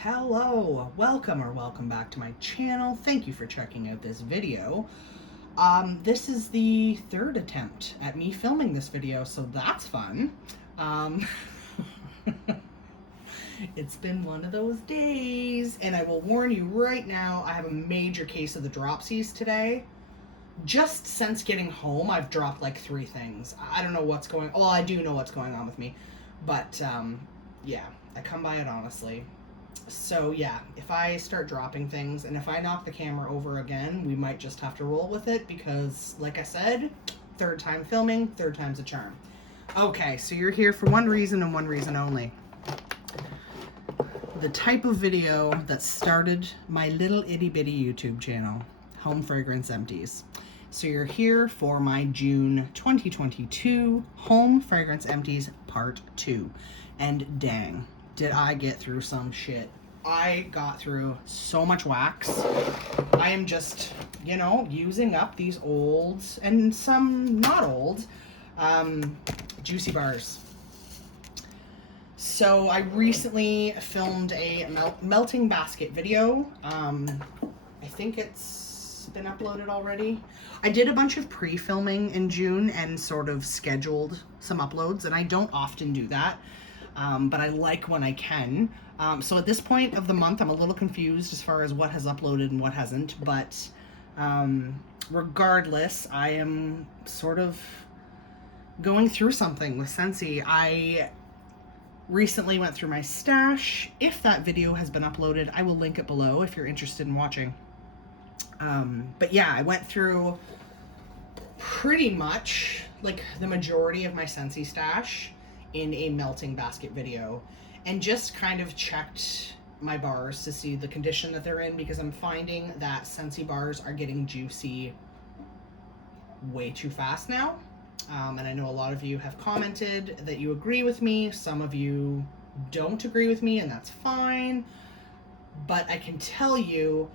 Hello, welcome back to my channel. Thank you for checking out this video. This is the third attempt at me filming this video, so that's fun. It's been one of those days, and I will warn you right now, I have a major case of the dropsies today. Just since getting home, I've dropped like 3 things. I don't know what's going on. Well, I do know what's going on with me, but yeah, I come by it honestly. So yeah, if I start dropping things and if I knock the camera over again, we might just have to roll with it because, like I said, third time filming, third time's a charm. Okay, so you're here for one reason and one reason only. The type of video that started my little itty bitty YouTube channel, Home Fragrance Empties. So you're here for my June 2022 Home Fragrance Empties Part 2. And dang, did I get through some shit. I got through so much wax. I am just, you know, using up these old and some not old juicy bars. So I recently filmed a melting basket video. I think it's been uploaded already. I did a bunch of pre-filming in June and sort of scheduled some uploads, and I don't often do that. But I like when I can. So at this point of the month, I'm a little confused as far as what has uploaded and what hasn't. But regardless, I am sort of going through something with Scentsy. I recently went through my stash. If that video has been uploaded, I will link it below if you're interested in watching. But yeah, I went through pretty much like the majority of my Scentsy stash in a melting basket video and just kind of checked my bars to see the condition that they're in, because I'm finding that Scentsy bars are getting juicy way too fast now. And I know a lot of you have commented that you agree with me. Some of you don't agree with me, and that's fine. But I can tell you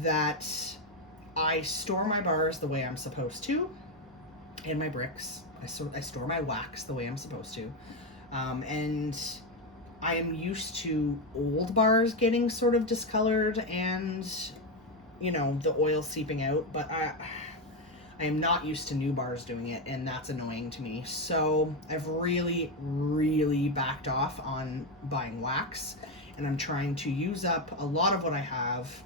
that I store my bars the way I'm supposed to, and my bricks. I store my wax the way I'm supposed to. And I am used to old bars getting sort of discolored and, you know, the oil seeping out, but I am not used to new bars doing it, and that's annoying to me. So I've really backed off on buying wax, and I'm trying to use up a lot of what I have,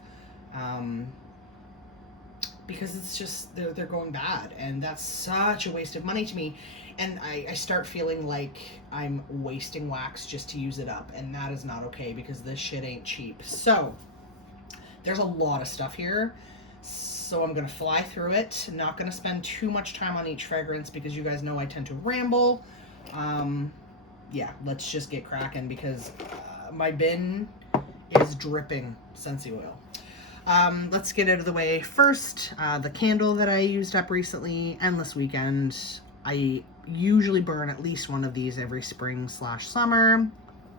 because it's just, they're going bad, and that's such a waste of money to me. And I start feeling like I'm wasting wax just to use it up, and that is not okay because this shit ain't cheap. So there's a lot of stuff here, so I'm gonna fly through it. Not gonna spend too much time on each fragrance because you guys know I tend to ramble. Yeah, let's just get cracking because my bin is dripping Scentsy oil. Let's get out of the way. First, the candle that I used up recently, Endless Weekend. I usually burn at least one of these every spring/summer.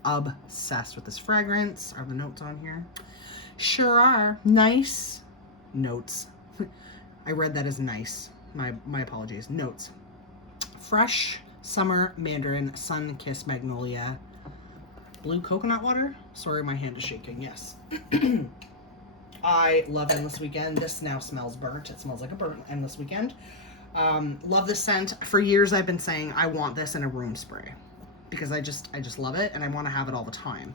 Obsessed with this fragrance. Are the notes on here? Sure are. Nice notes. I read that as nice. My apologies. Notes. Fresh summer mandarin, sun kiss magnolia, blue coconut water. Sorry, my hand is shaking. Yes. I love Endless Weekend. This now smells burnt. It smells like a burnt Endless Weekend. Love this scent. For years I've been saying I want this in a room spray because I just love it, and I want to have it all the time.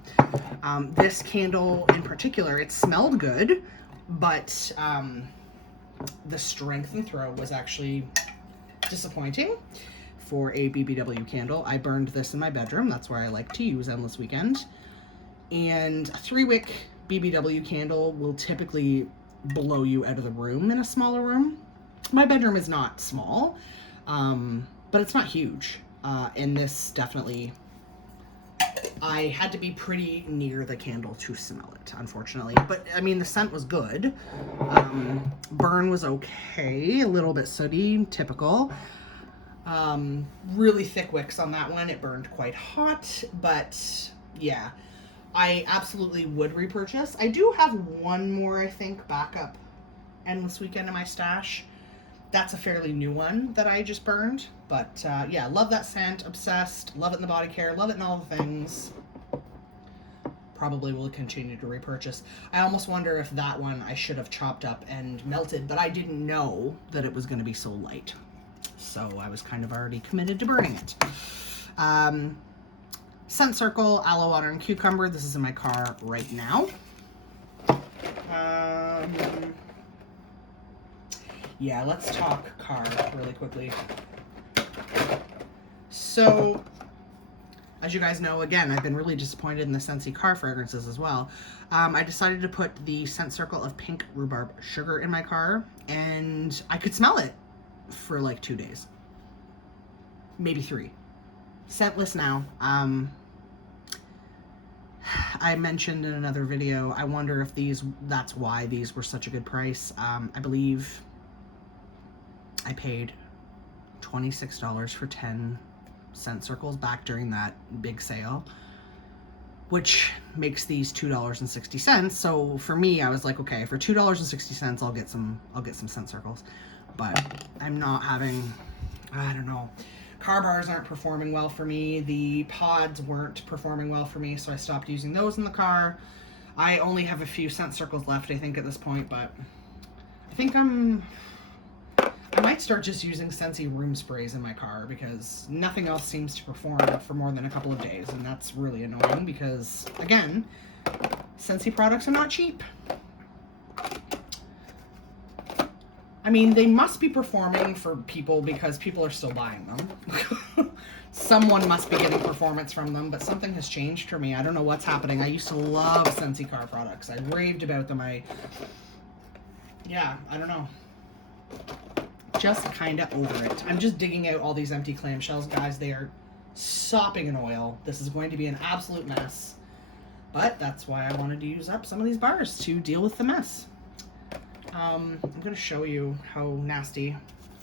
This candle in particular, it smelled good, but the strength and throw was actually disappointing for a BBW candle. I burned this in my bedroom. That's where I like to use Endless Weekend. And a 3-wick BBW candle will typically blow you out of the room in a smaller room. My bedroom is not small, but it's not huge. And this definitely, I had to be pretty near the candle to smell it, unfortunately. But I mean, the scent was good. Burn was okay, a little bit sooty, typical. Really thick wicks on that one. It burned quite hot, but yeah. I absolutely would repurchase. I do have one more, I think, backup Endless Weekend in my stash. That's a fairly new one that I just burned. But yeah, love that scent. Obsessed. Love it in the body care. Love it in all the things. probably will continue to repurchase. I almost wonder if that one I should have chopped up and melted, but I didn't know that it was going to be so light. So I was kind of already committed to burning it. Scent Circle, Aloe Water and Cucumber. This is in my car right now. Yeah, let's talk car really quickly. So, as you guys know, again, I've been really disappointed in the Scentsy car fragrances as well. I decided to put the Scent Circle of Pink Rhubarb Sugar in my car, and I could smell it for like 2 days. Maybe 3. Scentless now. I mentioned in another video, I wonder if that's why these were such a good price. I believe I paid $26 for 10 Scent Circles back during that big sale, which makes these $2.60. So for me, I was like, okay, for $2.60, I'll get some Scent Circles. But I'm not having, I don't know. Car bars aren't performing well for me. The pods weren't performing well for me, so I stopped using those in the car. I only have a few Scent Circles left, I think, at this point, but I think I might start just using Scentsy room sprays in my car because nothing else seems to perform for more than a couple of days, and that's really annoying because, again, Scentsy products are not cheap. I mean, they must be performing for people because people are still buying them. Someone must be getting performance from them, but something has changed for me. I don't know what's happening. I used to love Scentsy car products. I raved about them. Yeah, I don't know. Just kind of over it. I'm just digging out all these empty clamshells, guys. They are sopping in oil. This is going to be an absolute mess. But that's why I wanted to use up some of these bars to deal with the mess. I'm going to show you how nasty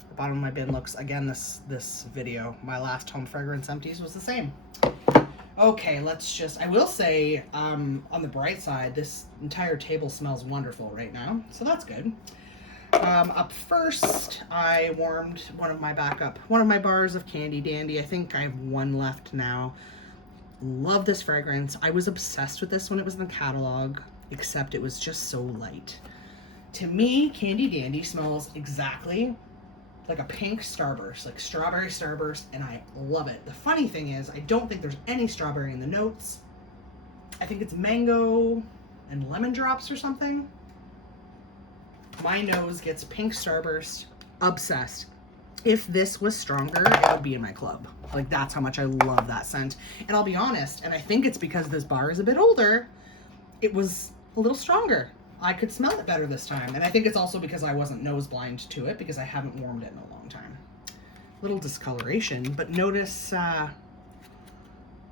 the bottom of my bin looks. Again, this video, my last home fragrance empties was the same. Okay, I will say, on the bright side, this entire table smells wonderful right now, so that's good. Up first, I warmed one of my bars of Candy Dandy. I think I have one left now. Love this fragrance. I was obsessed with this when it was in the catalog, except it was just so light. To me, Candy Dandy smells exactly like a pink Starburst, like strawberry Starburst, and I love it. The funny thing is, I don't think there's any strawberry in the notes. I think it's mango and lemon drops or something. My nose gets pink Starburst. Obsessed. If this was stronger, it would be in my club. Like, that's how much I love that scent. And I'll be honest, and I think it's because this bar is a bit older, it was a little stronger. I could smell it better this time. And I think it's also because I wasn't nose blind to it because I haven't warmed it in a long time. Little discoloration, but notice,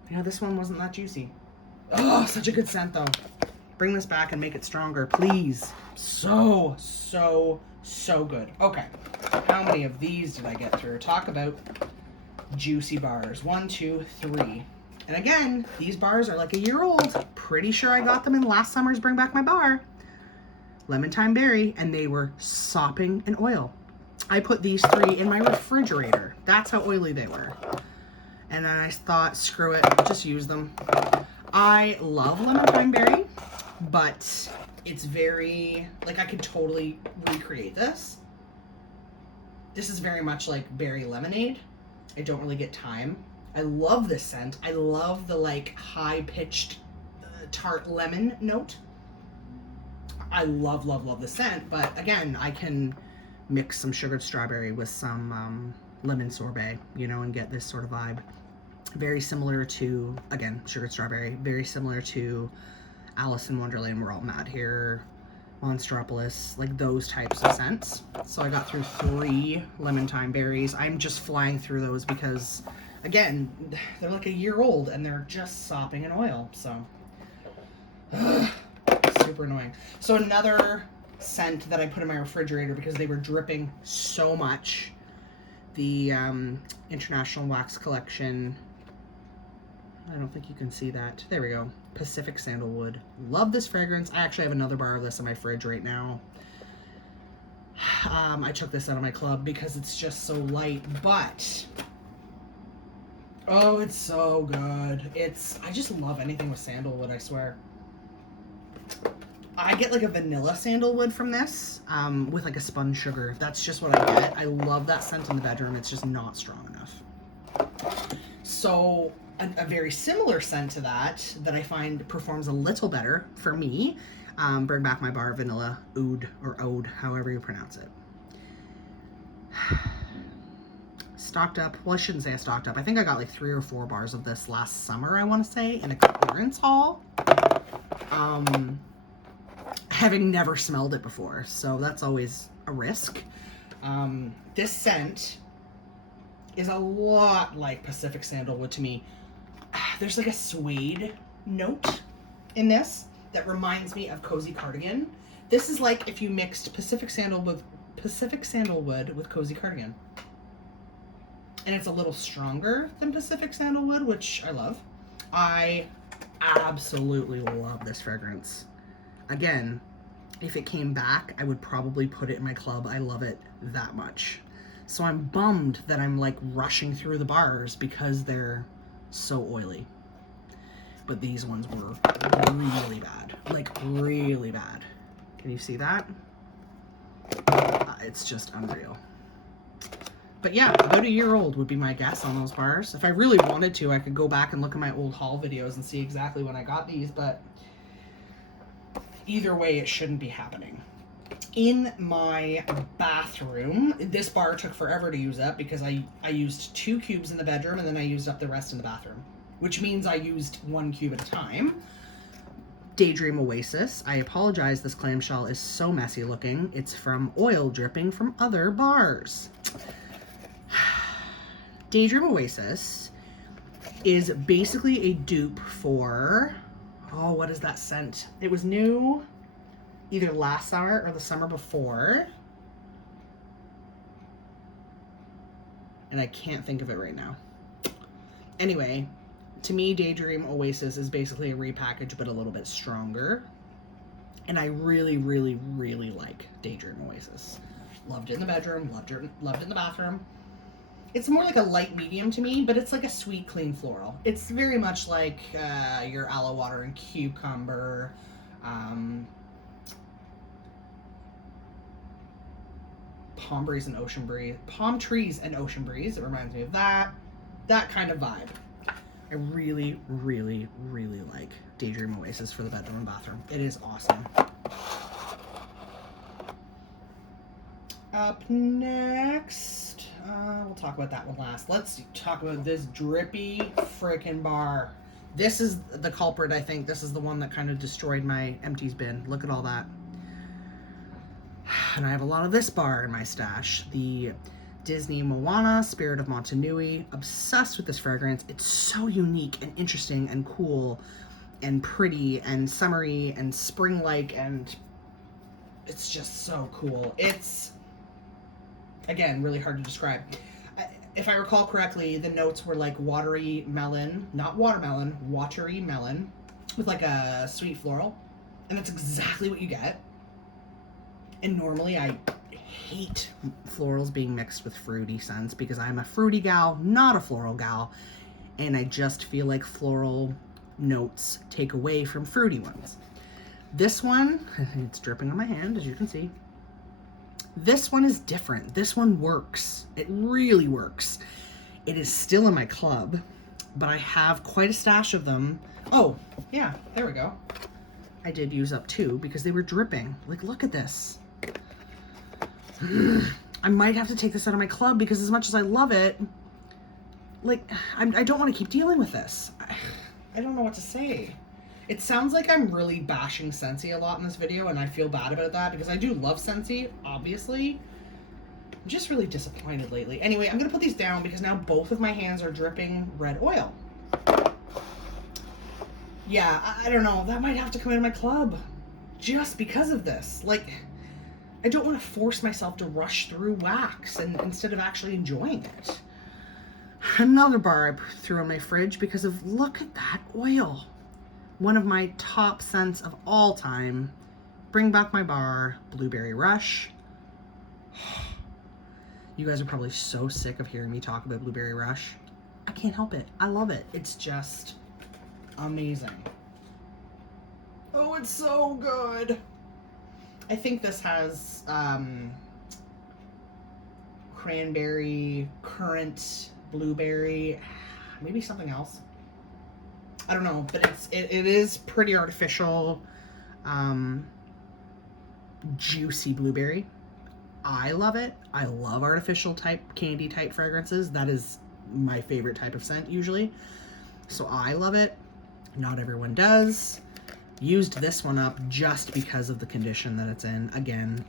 this one wasn't that juicy. Oh, such a good scent though. Bring this back and make it stronger, please. So good. Okay, how many of these did I get through? Talk about juicy bars. 1, 2, 3. And again, these bars are like a year old. Pretty sure I got them in last summer's Bring Back My Bar. Lemon Thyme Berry, and they were sopping in oil. I put these 3 in my refrigerator. That's how oily they were. And then I thought, screw it, just use them. I love Lemon Thyme Berry, but it's very, like, I could totally recreate this. This is very much like berry lemonade. I don't really get thyme. I love this scent. I love the, like, high-pitched tart lemon note. I love the scent, but again, I can mix some sugared strawberry with some lemon sorbet, and get this sort of vibe. Very similar to, again, sugared strawberry, very similar to Alice in Wonderland, We're All Mad Here, Monstropolis, like those types of scents. So I got through 3 lemon thyme berries. I'm just flying through those because, again, they're like a year old and they're just sopping in oil, so. Super annoying. So another scent that I put in my refrigerator because they were dripping so much, the International Wax Collection. I don't think you can see that. There we go. Pacific Sandalwood. Love this fragrance. I actually have another bar of this in my fridge right now. I took this out of my club because it's just so light, but oh, it's so good. I just love anything with sandalwood, I swear. I get like a vanilla sandalwood from this with like a spun sugar. That's just what I get. I love that scent in the bedroom. It's just not strong enough. So a very similar scent to that I find performs a little better for me. Bring Back My Bar Vanilla Oud, or Ode, however you pronounce it. Stocked up. Well, I shouldn't say I stocked up. I think I got like 3 or 4 bars of this last summer, I want to say, in a clearance haul. Having never smelled it before, so that's always a risk. This scent is a lot like Pacific Sandalwood to me. There's like a suede note in this that reminds me of Cozy Cardigan. This is like if you mixed Pacific Sandalwood with Cozy Cardigan. And it's a little stronger than Pacific Sandalwood, which I love. I absolutely love this fragrance. Again, if it came back, I would probably put it in my club. I love it that much. So I'm bummed that I'm like rushing through the bars because they're so oily. But these ones were really bad. Like really bad. Can you see that? It's just unreal. But yeah, about a year old would be my guess on those bars. If I really wanted to, I could go back and look at my old haul videos and see exactly when I got these, but either way, it shouldn't be happening. In my bathroom, this bar took forever to use up because I used 2 cubes in the bedroom and then I used up the rest in the bathroom, which means I used 1 cube at a time. Daydream Oasis. I apologize, this clamshell is so messy looking. It's from oil dripping from other bars. Daydream Oasis is basically a dupe for, oh, what is that scent? It was new either last summer or the summer before. And I can't think of it right now. Anyway, to me, Daydream Oasis is basically a repackage, but a little bit stronger. And I really, really, really like Daydream Oasis. Loved it in the bedroom, loved it in the bathroom. It's more like a light medium to me, but it's like a sweet, clean floral. It's very much like your aloe water and cucumber, palm trees and ocean breeze. It reminds me of that kind of vibe. I really, really, really like Daydream Oasis for the bedroom and bathroom. It is awesome. Up next, we'll talk about that one last. Let's talk about this drippy freaking bar. This is the culprit, I think. This is the one that kind of destroyed my Empties bin. Look at all that. And I have a lot of this bar in my stash. The Disney Moana Spirit of Montanui. Obsessed with this fragrance. It's so unique and interesting and cool and pretty and summery and spring-like, and it's just so cool. It's, again, really hard to describe. If I recall correctly, the notes were like watery melon, not watermelon, watery melon, with like a sweet floral. And that's exactly what you get. And normally I hate florals being mixed with fruity scents because I'm a fruity gal, not a floral gal. And I just feel like floral notes take away from fruity ones. This one, it's dripping on my hand, as you can see. This one is different. This one works. It really works. It is still in my club, but I have quite a stash of them. Oh, yeah, there we go. I did use up 2 because they were dripping. Like, look at this. I might have to take this out of my club because as much as I love it, like, I don't want to keep dealing with this. I don't know what to say. It sounds like I'm really bashing Scentsy a lot in this video, and I feel bad about that because I do love Scentsy, obviously. I'm just really disappointed lately. Anyway, I'm going to put these down because now both of my hands are dripping red oil. Yeah, I don't know. That might have to come out of my club just because of this. Like, I don't want to force myself to rush through wax and instead of actually enjoying it. Another bar I threw in my fridge because of, look at that oil. One of my top scents of all time. Bring Back My Bar, Blueberry Rush. You guys are probably so sick of hearing me talk about Blueberry Rush. I can't help it. I love it. It's just amazing. Oh, it's so good. I think this has cranberry, currant, blueberry, maybe something else. I don't know, but it is pretty artificial, juicy blueberry. I love it. I love artificial type candy type fragrances. That is my favorite type of scent usually. So I love it. Not everyone does. Used this one up just because of the condition that it's in. Again,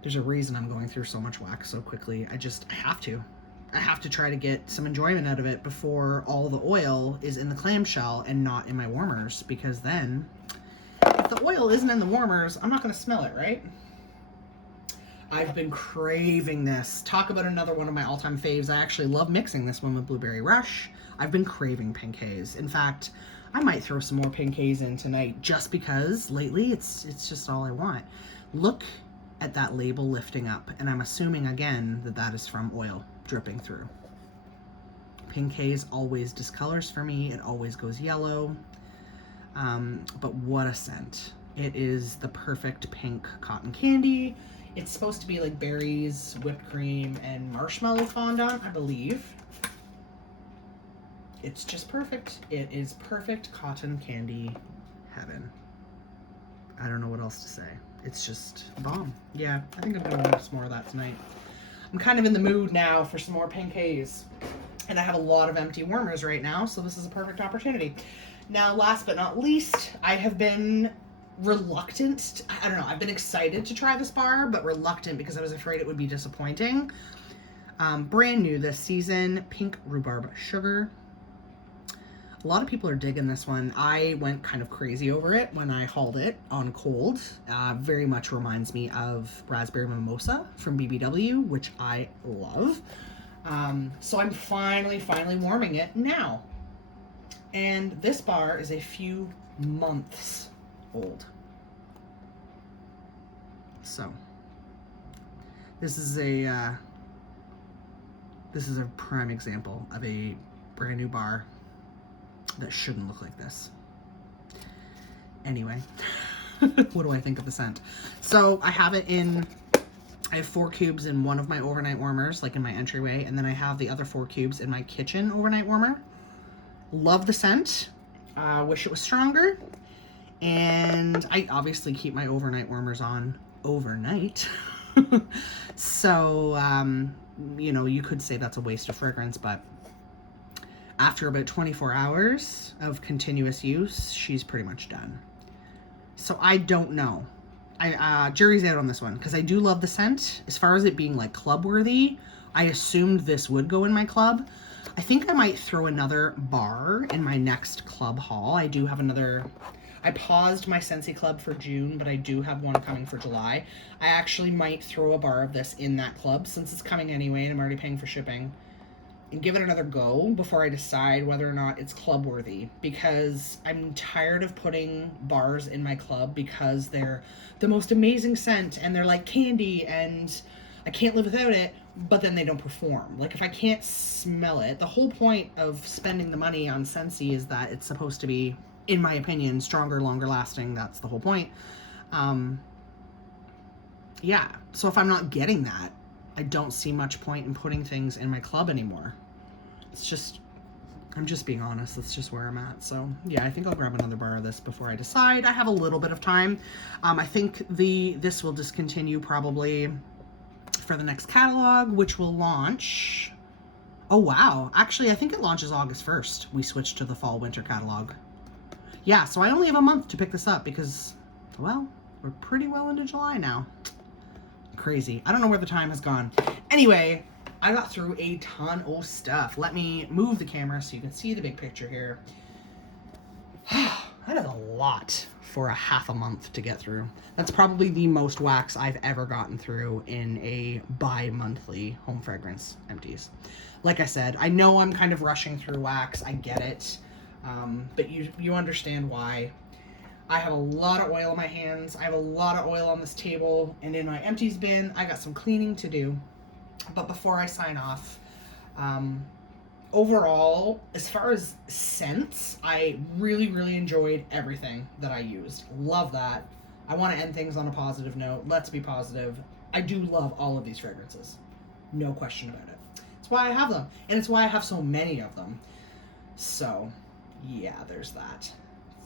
there's a reason I'm going through so much wax so quickly. I have to. I have to try to get some enjoyment out of it before all the oil is in the clamshell and not in my warmers, because then if the oil isn't in the warmers, I'm not going to smell it, right? I've been craving this. Talk about another one of my all-time faves. I actually love mixing this one with Blueberry Rush. I've been craving pink haze. In fact, I might throw some more pink haze in tonight just because lately it's just all I want. Look at that label lifting up, and I'm assuming again that that is from oil dripping through. Pink haze always discolors for me. It always goes yellow. But what a scent. It is the perfect pink cotton candy. It's supposed to be like berries, whipped cream, and marshmallow fondant, I believe. It's just perfect. It is perfect cotton candy heaven. I don't know what else to say. It's just bomb. Yeah, I think I'm gonna want some more of that tonight. I'm kind of in the mood now for some more pink haze. And I have a lot of empty warmers right now, so this is a perfect opportunity. Now, last but not least, I have been reluctant. I don't know, I've been excited to try this bar, but reluctant because I was afraid it would be disappointing. Brand new this season, Pink Rhubarb Sugar. A lot of people are digging this one. I went kind of crazy over it when I hauled it on cold. Very much reminds me of Raspberry Mimosa from BBW, which I love. So I'm finally warming it now. And this bar is a few months old. So this is a prime example of a brand new bar that shouldn't look like this. Anyway, what do I think of the scent? So I have 4 cubes in one of my overnight warmers, like in my entryway, and then I have the other 4 cubes in my kitchen overnight warmer. Love the scent. Wish it was stronger. And I obviously keep my overnight warmers on overnight. So, you know, you could say that's a waste of fragrance, but after about 24 hours of continuous use, she's pretty much done. So I don't know. Jury's out on this one, because I do love the scent. As far as it being like club worthy, I assumed this would go in my club. I think I might throw another bar in my next club haul. I do have another. I paused my Scentsy Club for June, but I do have one coming for July. I actually might throw a bar of this in that club since it's coming anyway and I'm already paying for shipping, and give it another go before I decide whether or not it's club worthy, because I'm tired of putting bars in my club because they're the most amazing scent and they're like candy and I can't live without it, but then they don't perform. Like, if I can't smell it, the whole point of spending the money on Scentsy is that it's supposed to be, in my opinion, stronger, longer lasting. That's the whole point. Yeah, so if I'm not getting that, I don't see much point in putting things in my club anymore. It's just, I'm just being honest. That's just where I'm at. So yeah, I think I'll grab another bar of this before I decide. I have a little bit of time. I think this will discontinue probably for the next catalog, which will launch. Oh wow, actually I think it launches August 1st. We switched to the fall winter catalog. Yeah, so I only have a month to pick this up because, well, we're pretty well into July now. Crazy. I don't know where the time has gone. Anyway, I got through a ton of stuff. Let me move the camera so you can see the big picture here. That is a lot for a half a month to get through. That's probably the most wax I've ever gotten through in a bi-monthly home fragrance empties. Like I said, I know I'm kind of rushing through wax. I get it. But you understand why. I have a lot of oil in my hands. I have a lot of oil on this table. And in my empties bin, I got some cleaning to do. But before I sign off, overall, as far as scents, I really, really enjoyed everything that I used. Love that. I want to end things on a positive note. Let's be positive. I do love all of these fragrances. No question about it. It's why I have them. And it's why I have so many of them. So, yeah, there's that.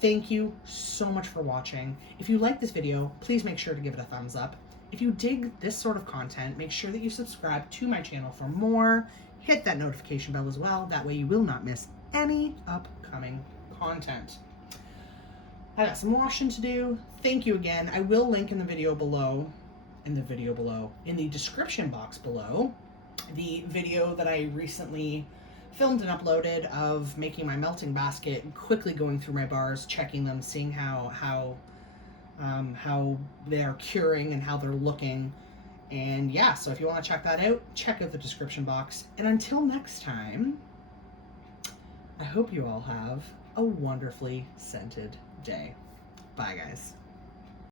Thank you so much for watching. If you like this video, please make sure to give it a thumbs up. If you dig this sort of content, make sure that you subscribe to my channel for more. Hit that notification bell as well. That way you will not miss any upcoming content. I got some washing to do. Thank you again. I will link in the description box below, the video that I recently filmed and uploaded of making my melting basket, quickly going through my bars, checking them, seeing how they are curing and how they're looking. And yeah, so if you want to check that out, check out the description box. And until next time, I hope you all have a wonderfully scented day. Bye, guys.